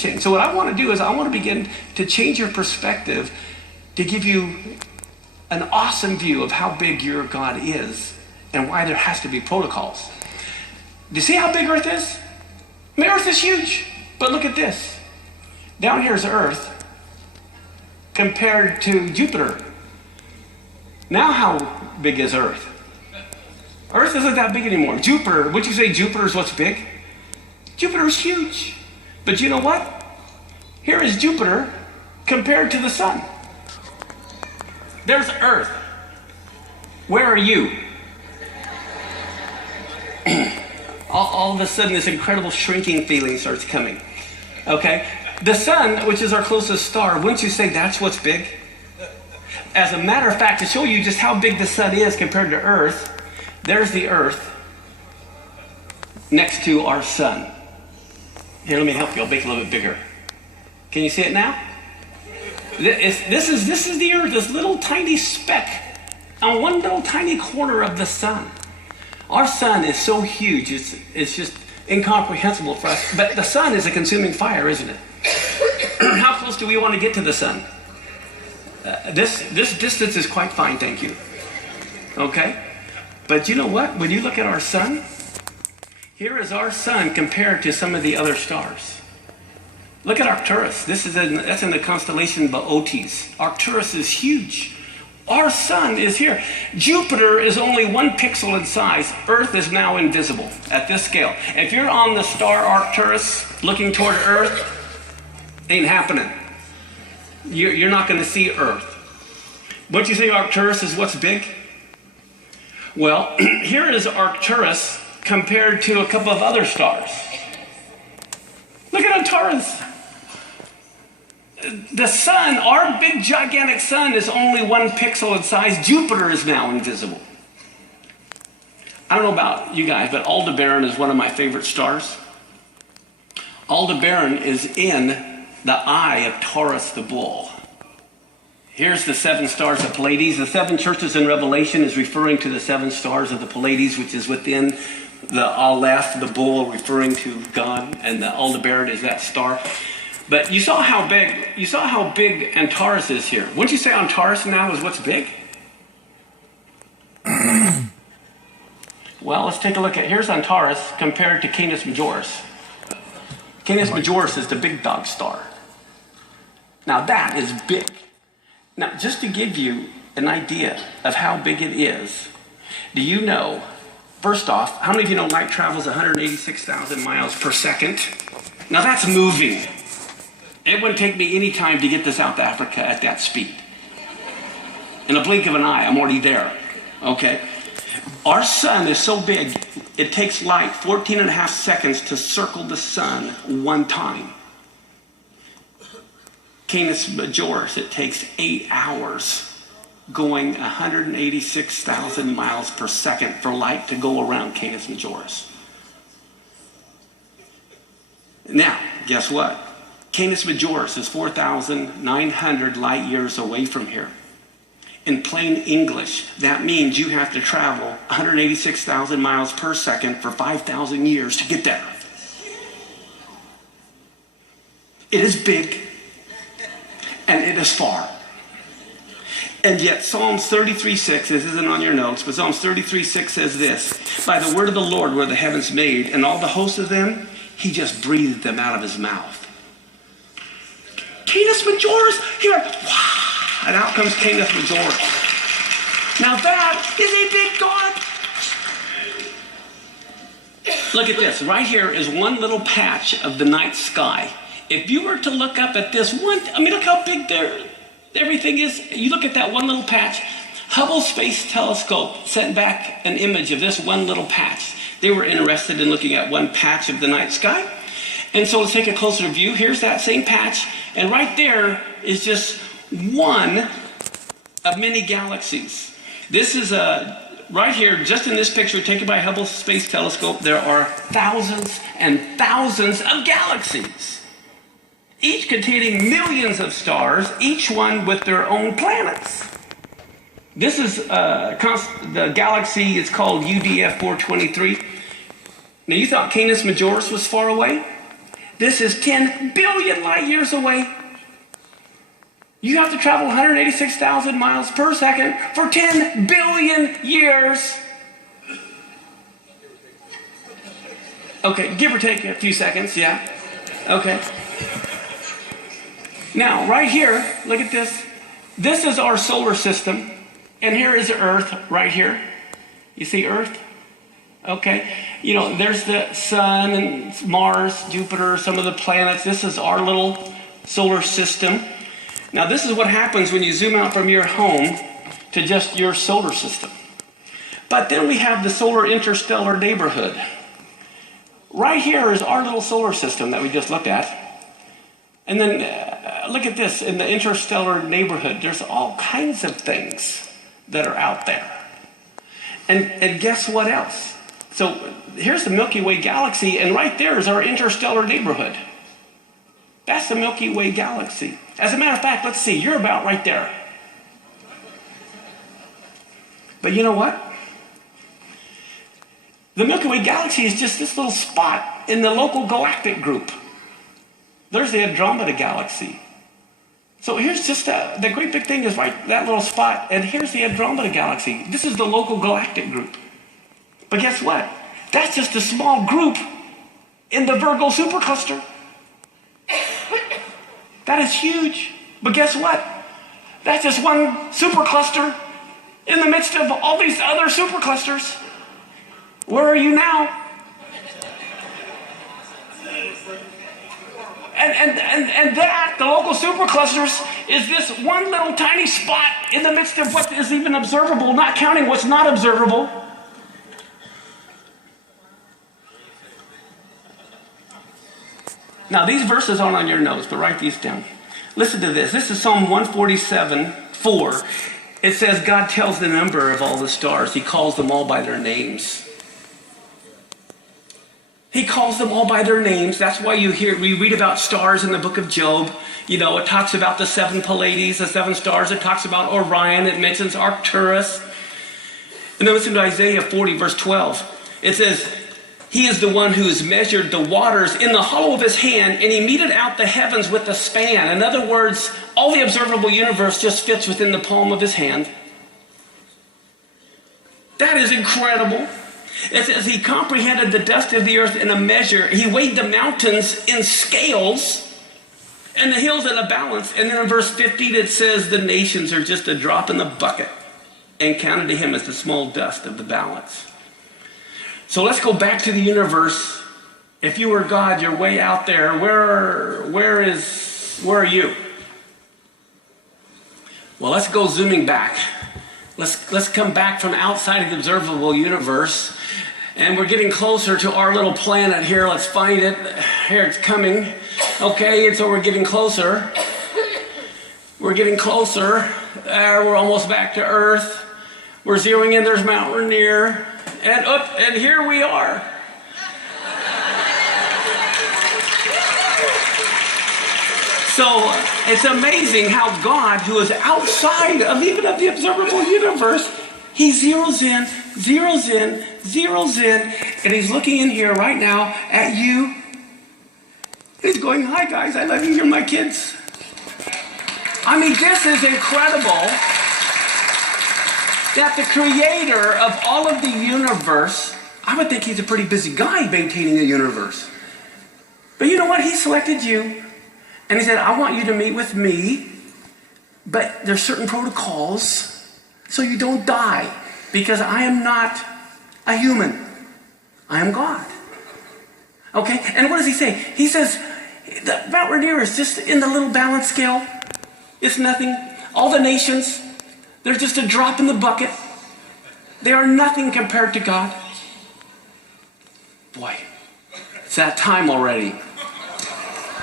change. So what I want to do is I want to begin to change your perspective to give you an awesome view of how big your God is and why there has to be protocols. Do you see how big Earth is? I mean, Earth is huge, but look at this. Down here is Earth compared to Jupiter. Now how big is Earth? Earth isn't that big anymore. Jupiter, would you say Jupiter is what's big? Jupiter is huge. But you know what? Here is Jupiter compared to the sun. There's Earth. Where are you? all of a sudden this incredible shrinking feeling starts coming. Okay? The sun, which is our closest star, wouldn't you say that's what's big? As a matter of fact, to show you just how big the sun is compared to Earth, there's the Earth next to our sun. Here, let me help you. I'll make it a little bit bigger. Can you see it now? This is the Earth, this little tiny speck on one little tiny corner of the sun. Our sun is so huge, it's just incomprehensible for us. But the sun is a consuming fire, isn't it? How close do we want to get to the sun? This distance is quite fine, thank you. Okay? But you know what? When you look at our sun, here is our sun compared to some of the other stars. Look at Arcturus. That's in the constellation Boötes. Arcturus is huge. Our sun is here. Jupiter is only 1 pixel in size. Earth is now invisible at this scale. If you're on the star Arcturus looking toward Earth, ain't happening. You're not going to see Earth. Wouldn't you say Arcturus is what's big? Well, here is Arcturus compared to a couple of other stars. Look at Antares. The sun, our big gigantic sun, is only 1 pixel in size. Jupiter is now invisible. I don't know about you guys, but Aldebaran is one of my favorite stars. Aldebaran is in the eye of Taurus the bull. Here's the 7 stars of Pleiades. The 7 churches in Revelation is referring to the 7 stars of the Pleiades, which is within the Aleph, the bull, referring to God, and the Aldebaran is that star. But you saw how big Antares is here. Wouldn't you say Antares now is what's big? Well, let's take a look at, here's Antares compared to Canis Majoris. Canis Majoris is the big dog star. Now that is big. Now, just to give you an idea of how big it is, do you know, first off, how many of you know light travels 186,000 miles per second? Now that's moving. It wouldn't take me any time to get to South Africa at that speed. In a blink of an eye, I'm already there. Okay? Our sun is so big, it takes light 14 and a half seconds to circle the sun 1 time. Canis Majoris, it takes 8 hours going 186,000 miles per second for light to go around Canis Majoris. Now, guess what? Canis Majoris is 4,900 light years away from here. In plain English, that means you have to travel 186,000 miles per second for 5,000 years to get there. It is big, and it is far. And yet Psalms 33:6, this isn't on your notes, but Psalms 33:6 says this: by the word of the Lord were the heavens made, and all the hosts of them, he just breathed them out of his mouth. Canis Majoris, here, wow, and out comes Canis Majoris. Now that is a big God. Look at this. Right here is one little patch of the night sky. If you were to look up at this one, I mean, look how big everything is. You look at that one little patch. Hubble Space Telescope sent back an image of this one little patch. They were interested in looking at one patch of the night sky. And so let's take a closer view. Here's that same patch. And right there is just one of many galaxies. This is right here, just in this picture taken by Hubble Space Telescope, there are thousands and thousands of galaxies, each containing millions of stars, each one with their own planets. This is the galaxy is called UDF 423. Now you thought Canis Majoris was far away? This is 10 billion light years away. You have to travel 186,000 miles per second for 10 billion years. Okay, give or take a few seconds, yeah. Okay. Now, right here, look at this. This is our solar system, and here is Earth right here. You see Earth? Okay. You know, there's the sun and Mars, Jupiter, some of the planets. This is our little solar system. Now, this is what happens when you zoom out from your home to just your solar system. But then we have the solar interstellar neighborhood. Right here is our little solar system that we just looked at. And then look at this. In the interstellar neighborhood, there's all kinds of things that are out there. And guess what else? So here's the Milky Way galaxy, and right there is our interstellar neighborhood. That's the Milky Way galaxy. As a matter of fact, let's see, you're about right there. But you know what? The Milky Way galaxy is just this little spot in the local galactic group. There's the Andromeda galaxy. So here's just the great big thing is right that little spot, and here's the Andromeda galaxy. This is the local galactic group. But guess what? That's just a small group in the Virgo supercluster. That is huge. But guess what? That's just one supercluster in the midst of all these other superclusters. Where are you now? And that, the local superclusters, is this one little tiny spot in the midst of what is even observable, not counting what's not observable. Now, these verses aren't on your notes, but write these down. Listen to this. This is Psalm 147:4. It says, God tells the number of all the stars. He calls them all by their names. He calls them all by their names. That's why we read about stars in the book of Job. You know, it talks about the 7 Pleiades, the 7 stars. It talks about Orion. It mentions Arcturus. And then listen to Isaiah 40, verse 12. It says, He is the one who has measured the waters in the hollow of his hand, and he meted out the heavens with a span. In other words, all the observable universe just fits within the palm of his hand. That is incredible. It says he comprehended the dust of the earth in a measure. He weighed the mountains in scales and the hills in a balance. And then in verse 15 it says the nations are just a drop in the bucket and counted to him as the small dust of the balance. So let's go back to the universe. If you were God, you're way out there. Where are you? Well, let's go zooming back. Let's come back from outside of the observable universe. And we're getting closer to our little planet here. Let's find it. Here it's coming. Okay, and so we're getting closer. We're getting closer. We're almost back to Earth. We're zeroing in. There's Mount Rainier. And here we are. So it's amazing how God, who is outside of even of the observable universe, he zeroes in, and he's looking in here right now at you. He's going, hi guys, I love you, you're my kids. I mean, this is incredible that the creator of all of the universe, I would think he's a pretty busy guy maintaining the universe. But you know what? He selected you. And he said, I want you to meet with me, but there's certain protocols so you don't die, because I am not a human. I am God. Okay? And what does he say? He says, the Mount Rainier is just in the little balance scale. It's nothing. All the nations, they're just a drop in the bucket. They are nothing compared to God. Boy, it's that time already.